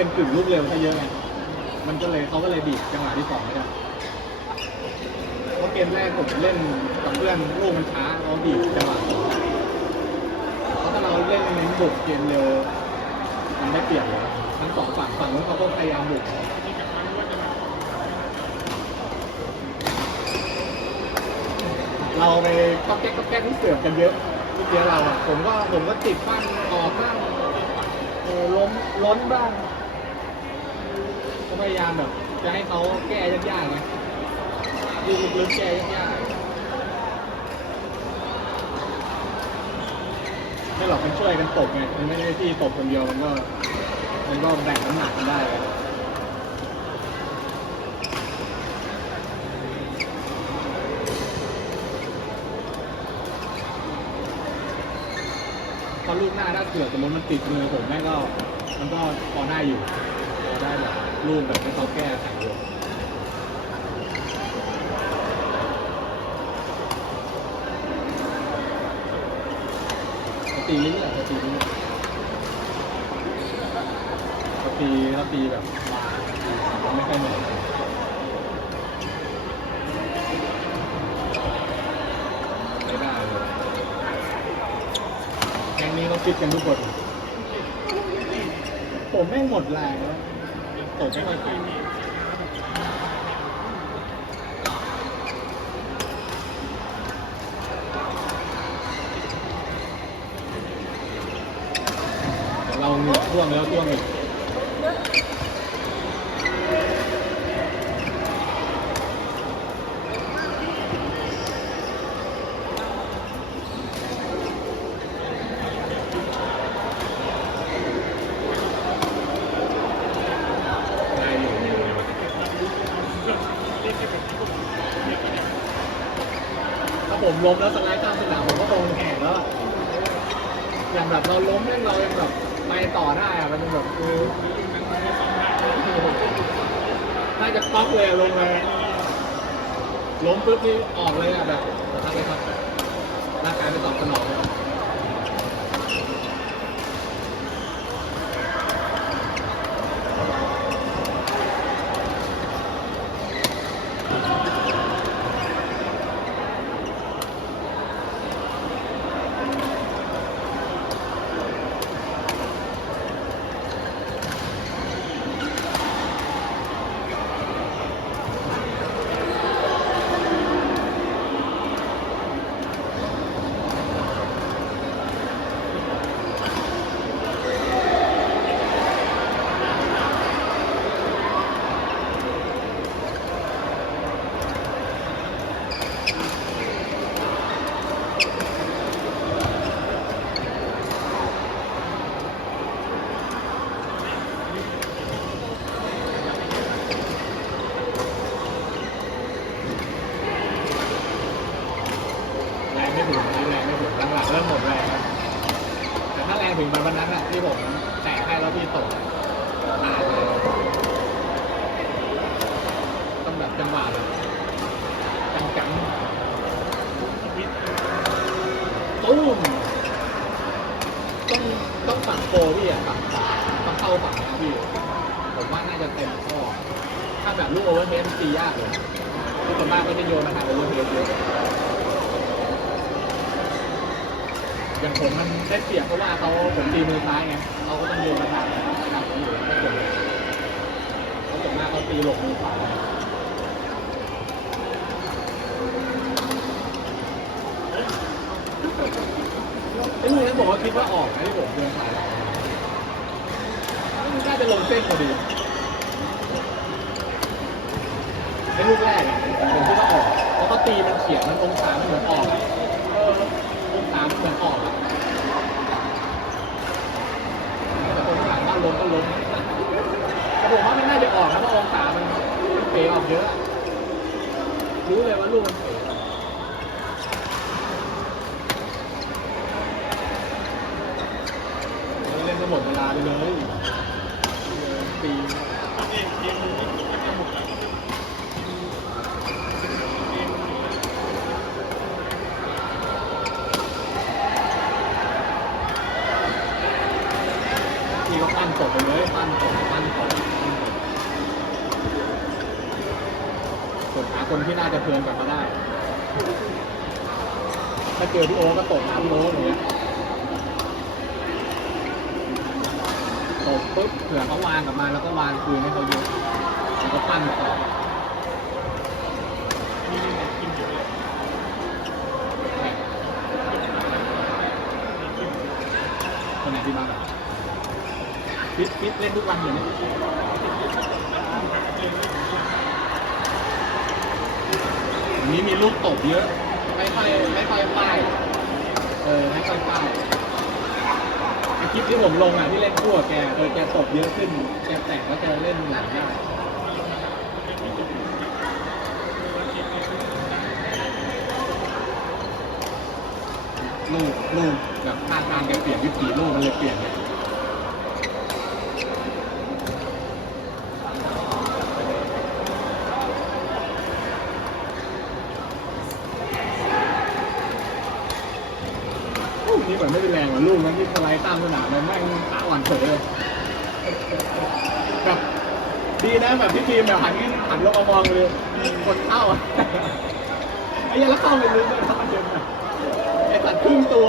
เป็นกึ่งลูกเร็วซะเยอะไง มันก็เลยเขาก็เลยบีบจังหวะที่สองไม่ได้เพราะเกมแรกผมเล่นกับเพื่อนลูกมันช้าเราบีบจังหวะเพราะถ้าเราเล่นเน้นบุกเกมเร็วมันได้เปรียบเลยทั้งสองฝั่งฝั่งนู้นเขาก็พยายามบุกเราไปก็แก๊กก็แก๊กที่เสือกกันเยอะลูกเยอะเราอะผมก็ผมก็ติดบ้างออกบ้างล้มล้นบ้าง พยายามแบบ จะให้เขาแก้ยากๆไงยืดลึกๆแก้ยากๆไม่หรอกมันช่วยกันตบไงมันไม่ได้ที่ตบคนเดียวมันก็ มันก็แบ่งน้ำหนักกันได้ไงพอลูกหน้าถ้าเกิดสมมติมันติดมือผมแม่ก็ มันก็พอได้อยู่พอได้แบบ ลูกแบบให้เขาแก้ไขอยู่เขาตีเรื่อยๆเขาตีเรื่อยๆเขาตีเขาตีแบบไม่ค่อยเหนื่อยไม่ได้เลยแกงนี้เขาฟิตกันทุกคนผมแม่งหมดแรงแล้ว ตกไม่ค่อยขึ้นเราหงื่อท่วงแล้วช่วงอีกได้อยู่ถ้าผม ล้มแล้วสไลด์ข้ามสนามผมก็คงแข่งแล้วอะอย่างแบบเราล้มเล่นเรายังแบบไปต่อได้อะมันแบบคือน่าจะต๊อกเลยอะลงเลยล้มปุ๊บนี่ออกเลยอะแบบทำเลยครับร่างกายไม่ตอบสนอง ไม่ถึงนี่แรงไม่ถึงหลังๆเริ่มหมดแรงแล้วแต่ถ้าแรงถึงแบบวันนั้นอะที่ผมแตะให้แล้วพี่ตกตายเลยต้องแบบจังหวะแบบจังจังๆตุ้มต้องต้องฝั่งโปพี่อะฝั่งขวาต้องเข้าฝั่งนะพี่ผมว่าน่าจะเต็มข้อถ้าแบบลูกโอเวอร์เฮดมันตียากเลยที่ส่วนมากก็จะโยนมาทางโอเวอร์เฮดเยอะ อย่างผมมันได้เปรียบเพราะว่าเขาผมตีมือซ้ายไงเขาก็ต้องโยนมาทางทางผมอยู่ไม่เกิดเขาส่วนมากเขาตีหลบมือขวาไอ้ลูกนั้นบอกว่าคิดว่าออกนะที่ผมเดินสายมันน่าจะลงเส้นพอดีไอ้ลูกแรกอะผมคิดว่าออกเพราะเขาตีมันเฉียดมันองศามันเหมือนออกอะเออองศามันเหมือนออกอะ แต่คนถามว่าลงก็ลงแต่ผมว่ามันน่าจะออกนะเพราะองศามันมันเป๋ออกเยอะอะรู้เลยว่าลูกมันเป๋เล่นก็หมดเวลา ไปเลยปีพี่ก็ปั้นตกไปเลยปั้นตกปั้นของกดหาคนที่น่าจะเทินกลับมาได้ ถ้าเจอพี่โอก็ตกน้ำโน้นอย่างเงี้ย ตกปุ๊บเผื่อเขาวางกลับมาแล้วก็วางคืนให้เขาเยอะแล้วก็ปั้นต่อมีเน็ตกินอยู่เลยคนไหนที่บ้านแบบฟิตฟิตเล่นทุกวันอยู่เนี่ยอันนี้มีลูกตบเยอะ ไม่ค่อยไม่ค่อยป้าย เออ ไม่ค่อยป้าย คลิปที่ผมลงอะที่เล่นคู่กับแกเออแกตบเยอะขึ้นแกแต่งแล้วแกเล่นหนังได้ลูกลูกแบบท่าทางแกเปลี่ยนวิถีลูกมันเลยเปลี่ยนเนี่ย เหมือนไม่เป็นแรงเหมือนลูกนั้นที่สไลด์ตามสนามเลยแม่งขาอ่อนเฉยเลยแบบดีนะแบบพี่ทีมแบบหันหันลงมามองเลยคนเข้าอะไอ้ยันแล้วเข้าไปลึกเลยเข้ามาเจอแบบไอ้สัตว์ครึ่งตัว